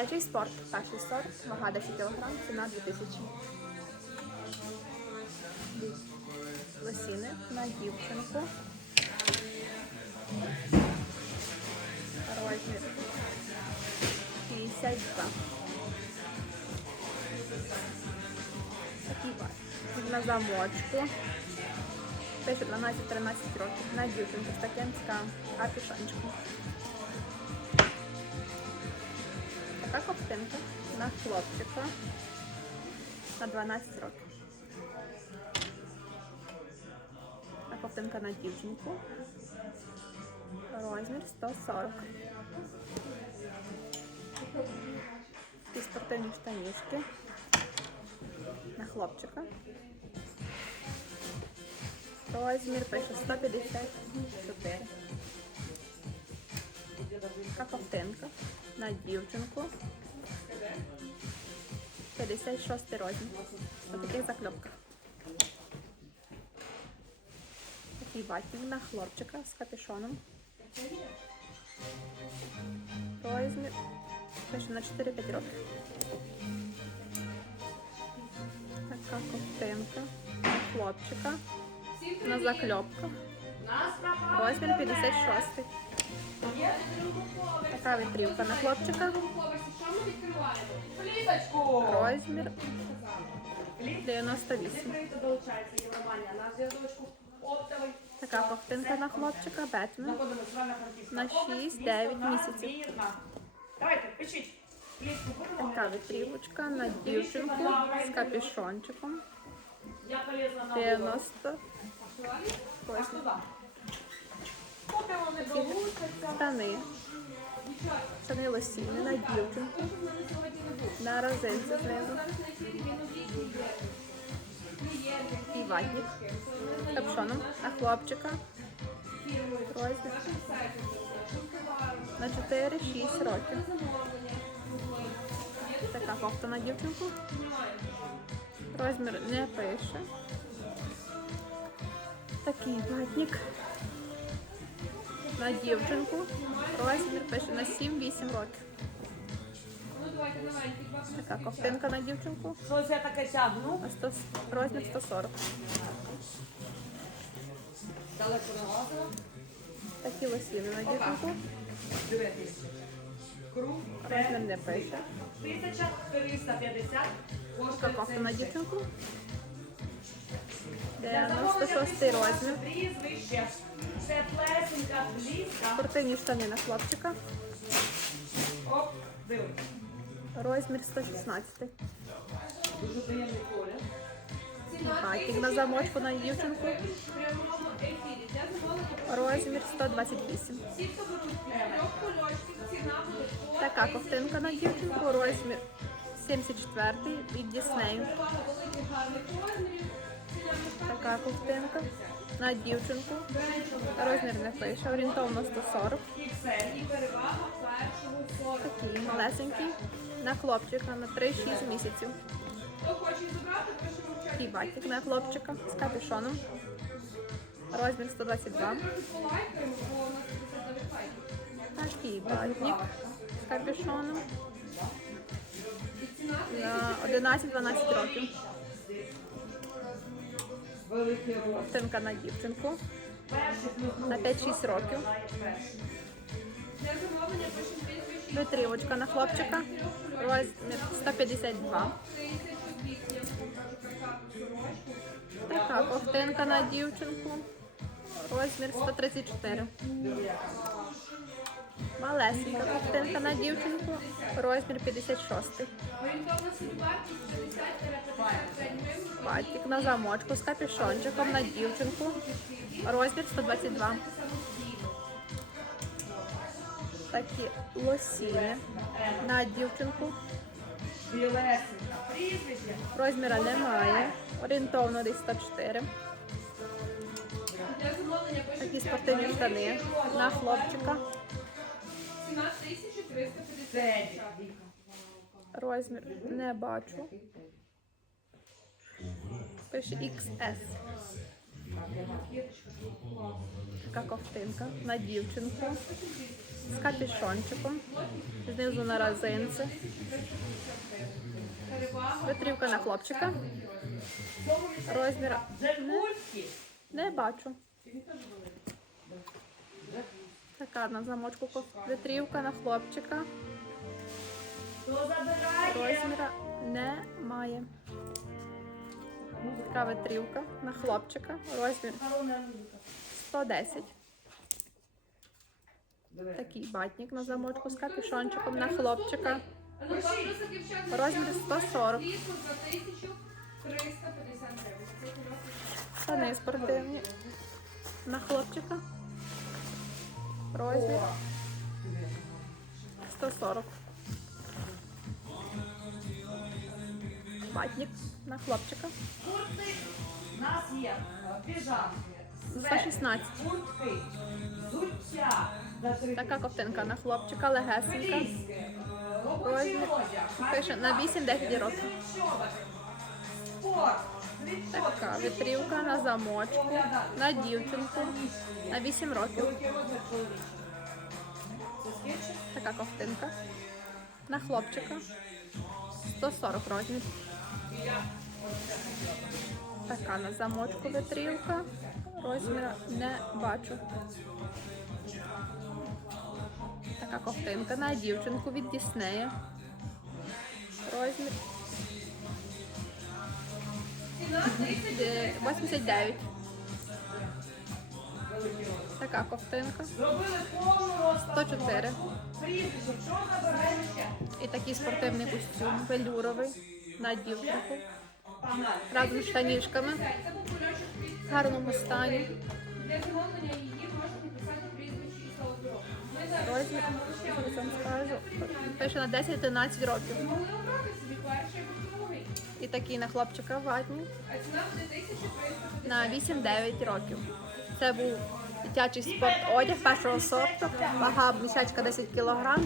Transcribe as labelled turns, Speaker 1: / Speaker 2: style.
Speaker 1: Дитячий спорт. Перший сорт. Вага 10 кг, ціна 2000. Лосіни на дівчинку. Розмір 52. Такий бар. На замочку. Пише 12-13 років. На дівчинку стакенська капюшончику. Така на хлопчика на 12 років. Така ковтинка на дівчинку. Розмір 140. Такі спортивні штанішки на хлопчика. Розмір пише 154. Така ковтинка на дівчинку. 56 розмір. На таких закльопках. Такий ватник на хлопчика з капюшоном. Розмір пише на 4-5 років. Така ковтинка на хлопчика. На закльопках. Розмір 56. Така витрівка на хлопчика. Розмір 98.
Speaker 2: Долучається Євроманія на зв'язочку оптовий.
Speaker 1: Така ковтинка на хлопчика Бетмен. На 6-9 місяців.
Speaker 2: Давайте, пишіть.
Speaker 1: Така витрівочка на дівчинку з капюшончиком.
Speaker 2: Я полізла на
Speaker 1: 90.
Speaker 2: Ось
Speaker 1: Штани. Штани лосіни на дівчинку. На розинці знизу. І ватник. З капюшоном. На хлопчика. Розмір. На 4-6 років. Така кофта на дівчинку. Розмір не пише. Такий ватник. На дівчинку. Розмір пише на 7-8 років. Така ковтинка на дівчинку.
Speaker 2: Щось я таке тягну.
Speaker 1: А 100, розмір 140.
Speaker 2: Далеко не лазила.
Speaker 1: Такі лосіни на дівчинку. Розмір не пише.
Speaker 2: 1350.
Speaker 1: Така кофта на дівчинку. 96
Speaker 2: замовлення
Speaker 1: розмір.
Speaker 2: Теплесенька.
Speaker 1: Спортивні штани на хлопчика.
Speaker 2: Оп, дивись.
Speaker 1: Розмір 116.
Speaker 2: Дуже приємний колір.
Speaker 1: Хатік на замочку на дівчинку. Розмір 128. Така ковтинка на дівчинку. Розмір 74 від Діснею. Така ковтинка на дівчинку. Розмір не пише. Орієнтовно 140.
Speaker 2: Іксель і перевага першого сорту.
Speaker 1: Такий малесенький. На хлопчика на 3-6 місяців.
Speaker 2: В чаті.
Speaker 1: На хлопчика з капюшоном. Розмір 122.
Speaker 2: Полайкаємо, бо у нас 59 лайків.
Speaker 1: Такий батник з капюшоном. На 11-12 років.
Speaker 2: Великий рост.
Speaker 1: Тинка на дівчинку. На 5-6 років. Витрівочка на хлопчика. Розмір 152. Така ковтинка на дівчинку. Розмір 134. Малесенька ковтинка на дівчинку. Розмір 56.
Speaker 3: Орієнтовна вартість 50-55 гривень.
Speaker 1: Батик на замочку з капюшончиком на дівчинку. Розмір 122. Такі лосіни на дівчинку. Розміра немає. Орієнтовно десь 104.
Speaker 3: Для замовлення пишемо
Speaker 1: Такі спортивні штани на хлопчика.
Speaker 3: ціна 1350
Speaker 1: Розмір не бачу. Пише XS. Така ковтинка на дівчинку з капюшончиком. Знизу на резинці. Витрівка на хлопчика. Розмір не, не бачу. Така на замочку витрівка на хлопчика. Розміра немає. Така витрівка на хлопчика. Розмір 110. Такий батник на замочку з капюшончиком на хлопчика. Розмір 140.
Speaker 3: влітку за 1350 гривень. Це у нас
Speaker 1: Штани спортивні. На хлопчика. Розмір 140. Батник на хлопчика.
Speaker 4: Куртки у нас є е, піжамки,
Speaker 1: 116.
Speaker 4: куртки, взуття,
Speaker 1: Така ковтинка на хлопчика, легесенька.
Speaker 4: е,
Speaker 1: Розмір. Пише на 8-10 років. Така витрівка на замочку, на дівчинку, на 8 років. Така ковтинка. На хлопчика. 140 розмір. Така на замочку витрівка. Розміра не бачу. Така ковтинка на дівчинку від Діснея. Розмір
Speaker 3: ціна 1000
Speaker 1: де- 89. Така ковтинка.
Speaker 4: Зробили повну розставку.
Speaker 1: 104.
Speaker 4: Прізвище, що набираєте?
Speaker 1: І такий спортивний костюм велюровий на.
Speaker 4: Погнали.
Speaker 1: Разом з штанішками. В гарному стані. Розмір, я вам скажу, пише на 10-11 років. І такий на хлопчика ватні
Speaker 3: А ціна буде 1350
Speaker 1: на 8-9 років. Це був дитячий спорт одяг першого сорту, вага місячка 10 кг,